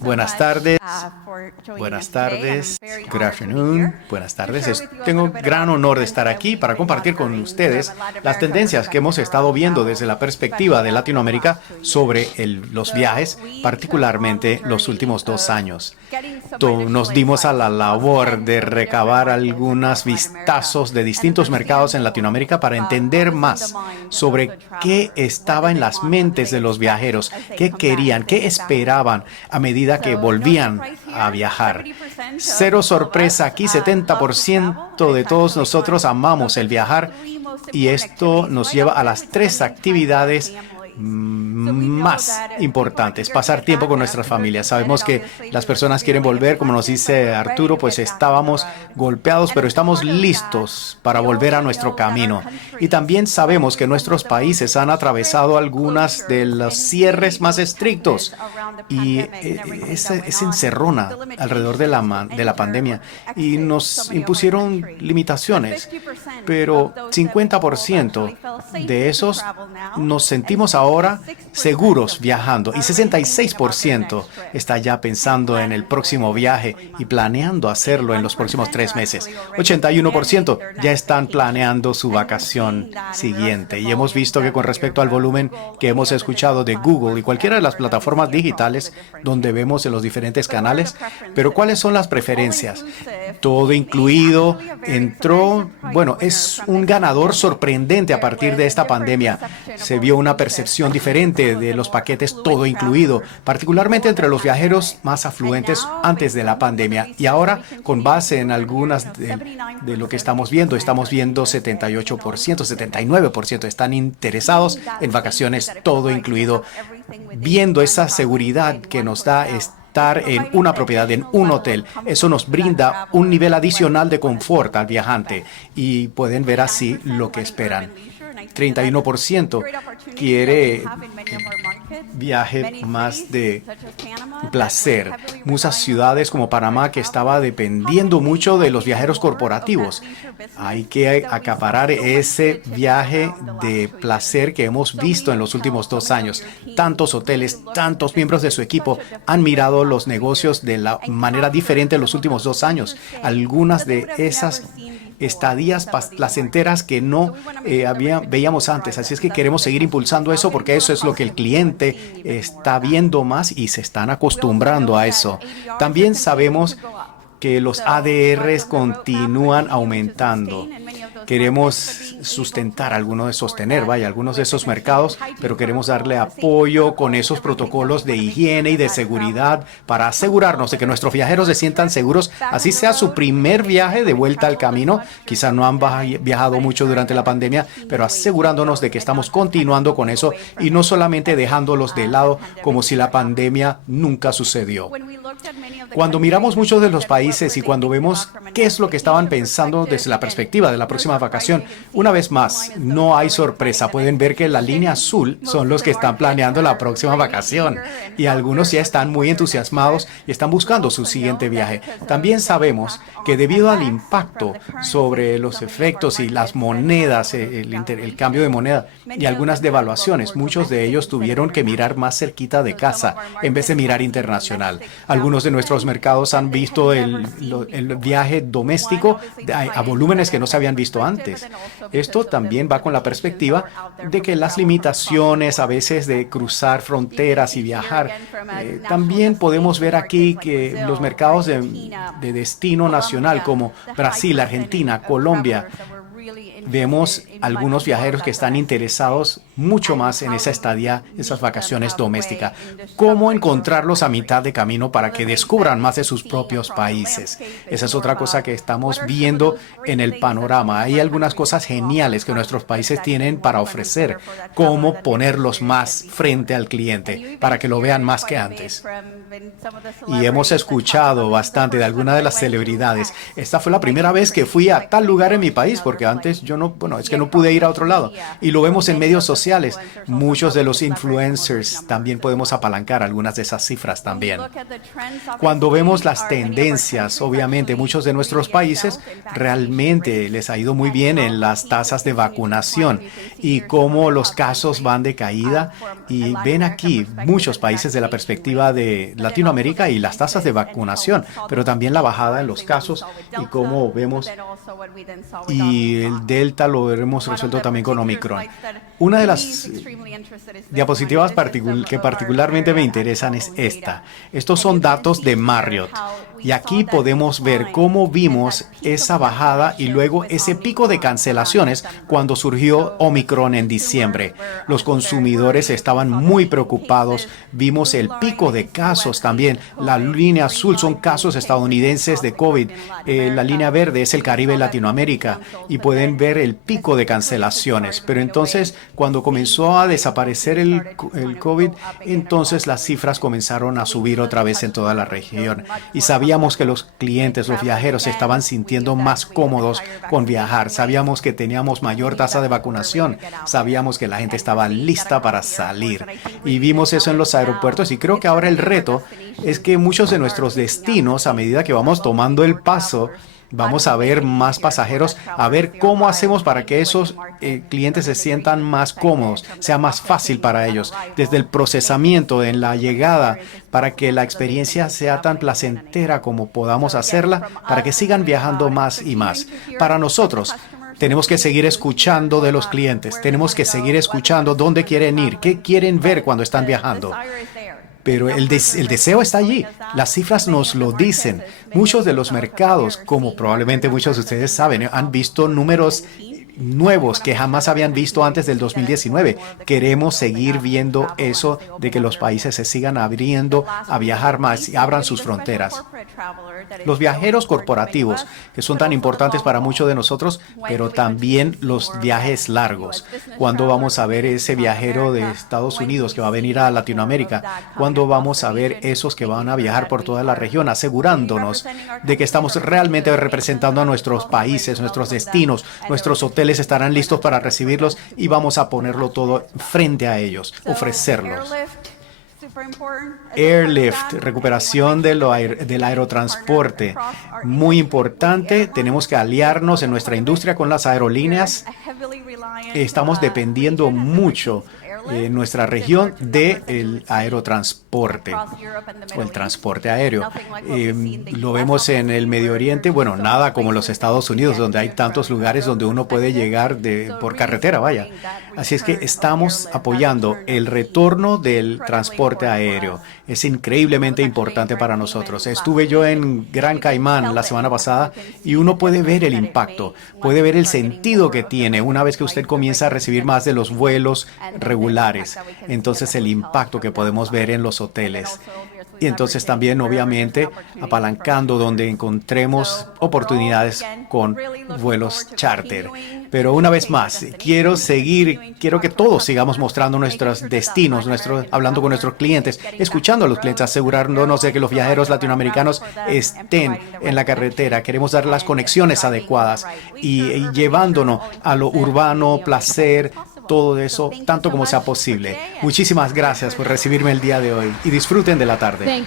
Buenas tardes. Buenas tardes. Good afternoon. Buenas tardes. Tengo gran honor de estar aquí para compartir con ustedes las tendencias que hemos estado viendo desde la perspectiva de Latinoamérica sobre los viajes, particularmente los últimos 2 años. Nos dimos a la labor de recabar algunos vistazos de distintos mercados en Latinoamérica para entender más sobre qué estaba en las mentes de los viajeros, qué querían, qué esperaban a medida que volvían a viajar. Cero sorpresa aquí, 70% de todos nosotros amamos el viajar y esto nos lleva a las 3 actividades más importantes: pasar tiempo con nuestras familias. Sabemos que las personas quieren volver, como nos dice Arturo, pues estábamos golpeados, pero estamos listos para volver a nuestro camino. Y también sabemos que nuestros países han atravesado algunas de los cierres más estrictos y esa encerrona alrededor de la pandemia y nos impusieron limitaciones, pero 50% de esos nos sentimos ahora seguros viajando y 66% está ya pensando en el próximo viaje y planeando hacerlo en los próximos 3 meses. 81% ya están planeando su vacación siguiente. Y hemos visto que con respecto al volumen que hemos escuchado de Google y cualquiera de las plataformas digitales donde vemos en los diferentes canales, pero ¿cuáles son las preferencias? Todo incluido entró, es un ganador sorprendente a partir de esta pandemia. Se vio una percepción diferente de los paquetes todo incluido, particularmente entre los viajeros más afluentes antes de la pandemia. Y ahora, con base en algunas de lo que estamos viendo 78%, 79% están interesados en vacaciones todo incluido, viendo esa seguridad que nos da estar en una propiedad, en un hotel. Eso nos brinda un nivel adicional de confort al viajante y pueden ver así lo que esperan. 31% quiere viaje más de placer. Muchas ciudades como Panamá, que estaba dependiendo mucho de los viajeros corporativos. Hay que acaparar ese viaje de placer que hemos visto en los últimos 2 años. Tantos hoteles, tantos miembros de su equipo han mirado los negocios de la manera diferente en los últimos 2 años. Algunas de esas estadías placenteras que no veíamos antes. Así es que queremos seguir impulsando eso porque eso es lo que el cliente está viendo más y se están acostumbrando a eso. También sabemos que los ADRs continúan aumentando. Queremos sostener algunos de esos mercados, pero queremos darle apoyo con esos protocolos de higiene y de seguridad para asegurarnos de que nuestros viajeros se sientan seguros, así sea su primer viaje de vuelta al camino. Quizá no han viajado mucho durante la pandemia, pero asegurándonos de que estamos continuando con eso y no solamente dejándolos de lado como si la pandemia nunca sucedió. Cuando miramos muchos de los países y cuando vemos qué es lo que estaban pensando desde la perspectiva de la próxima vacación, una vez más, no hay sorpresa. Pueden ver que la línea azul son los que están planeando la próxima vacación y algunos ya están muy entusiasmados y están buscando su siguiente viaje. También sabemos que debido al impacto sobre los efectos y las monedas, el cambio de moneda y algunas devaluaciones, muchos de ellos tuvieron que mirar más cerquita de casa en vez de mirar internacional. Algunos de nuestros mercados han visto el viaje doméstico a volúmenes que no se habían visto antes. Esto también va con la perspectiva de que las limitaciones a veces de cruzar fronteras y viajar. También podemos ver aquí que los mercados de destino nacional como Brasil, Argentina, Colombia, vemos algunos viajeros que están interesados mucho más en esa estadía, esas vacaciones domésticas. ¿Cómo encontrarlos a mitad de camino para que descubran más de sus propios países? Esa es otra cosa que estamos viendo en el panorama. Hay algunas cosas geniales que nuestros países tienen para ofrecer. Cómo ponerlos más frente al cliente para que lo vean más que antes. Y hemos escuchado bastante de algunas de las celebridades. Esta fue la primera vez que fui a tal lugar en mi país porque antes yo no, bueno, es que no pude ir a otro lado. Y lo vemos en medios sociales. Muchos de los influencers también podemos apalancar algunas de esas cifras también. Cuando vemos las tendencias, obviamente muchos de nuestros países realmente les ha ido muy bien en las tasas de vacunación y cómo los casos van de caída. Y ven aquí muchos países de la perspectiva de Latinoamérica y las tasas de vacunación, pero también la bajada en los casos y cómo vemos, y el Delta lo hemos resuelto también con Omicron. Una de las diapositivas que particularmente me interesan es esta. Estos son datos de Marriott. Y aquí podemos ver cómo vimos esa bajada y luego ese pico de cancelaciones cuando surgió Omicron en diciembre. Los consumidores estaban muy preocupados. Vimos el pico de casos también. La línea azul son casos estadounidenses de COVID. La línea verde es el Caribe y Latinoamérica. Y pueden ver el pico de cancelaciones. Pero entonces, cuando comenzó a desaparecer el COVID, entonces las cifras comenzaron a subir otra vez en toda la región. Y sabíamos que los clientes, los viajeros, se estaban sintiendo más cómodos con viajar. Sabíamos que teníamos mayor tasa de vacunación. Sabíamos que la gente estaba lista para salir. Y vimos eso en los aeropuertos. Y creo que ahora el reto es que muchos de nuestros destinos, a medida que vamos tomando el paso, vamos a ver más pasajeros, a ver cómo hacemos para que esos clientes se sientan más cómodos, sea más fácil para ellos, desde el procesamiento en la llegada, para que la experiencia sea tan placentera como podamos hacerla, para que sigan viajando más y más. Para nosotros, tenemos que seguir escuchando de los clientes, tenemos que seguir escuchando dónde quieren ir, qué quieren ver cuando están viajando. Pero el deseo está allí. Las cifras nos lo dicen. Muchos de los mercados, como probablemente muchos de ustedes saben, han visto números nuevos que jamás habían visto antes del 2019. Queremos seguir viendo eso de que los países se sigan abriendo a viajar más y abran sus fronteras. Los viajeros corporativos, que son tan importantes para muchos de nosotros, pero también los viajes largos. ¿Cuándo vamos a ver ese viajero de Estados Unidos que va a venir a Latinoamérica? ¿Cuándo vamos a ver esos que van a viajar por toda la región, asegurándonos de que estamos realmente representando a nuestros países, nuestros destinos, nuestros hoteles estarán listos para recibirlos y vamos a ponerlo todo frente a ellos, ofrecerlos? Airlift, recuperación del aerotransporte, muy importante. Tenemos que aliarnos en nuestra industria con las aerolíneas. Estamos dependiendo mucho en nuestra región del aerotransporte o el transporte aéreo. Lo vemos en el Medio Oriente, bueno, nada como los Estados Unidos, donde hay tantos lugares donde uno puede llegar por carretera, vaya. Así es que estamos apoyando el retorno del transporte aéreo. Es increíblemente importante para nosotros. Estuve yo en Gran Caimán la semana pasada y uno puede ver el impacto, puede ver el sentido que tiene una vez que usted comienza a recibir más de los vuelos regulares. Entonces el impacto que podemos ver en los hoteles. Y entonces también, obviamente, apalancando donde encontremos oportunidades con vuelos charter. Pero una vez más, quiero que todos sigamos mostrando nuestros destinos, hablando con nuestros clientes, escuchando a los clientes, asegurándonos de que los viajeros latinoamericanos estén en la carretera. Queremos dar las conexiones adecuadas y llevándonos a lo urbano, placer, todo eso, tanto como sea posible. Muchísimas gracias por recibirme el día de hoy y disfruten de la tarde.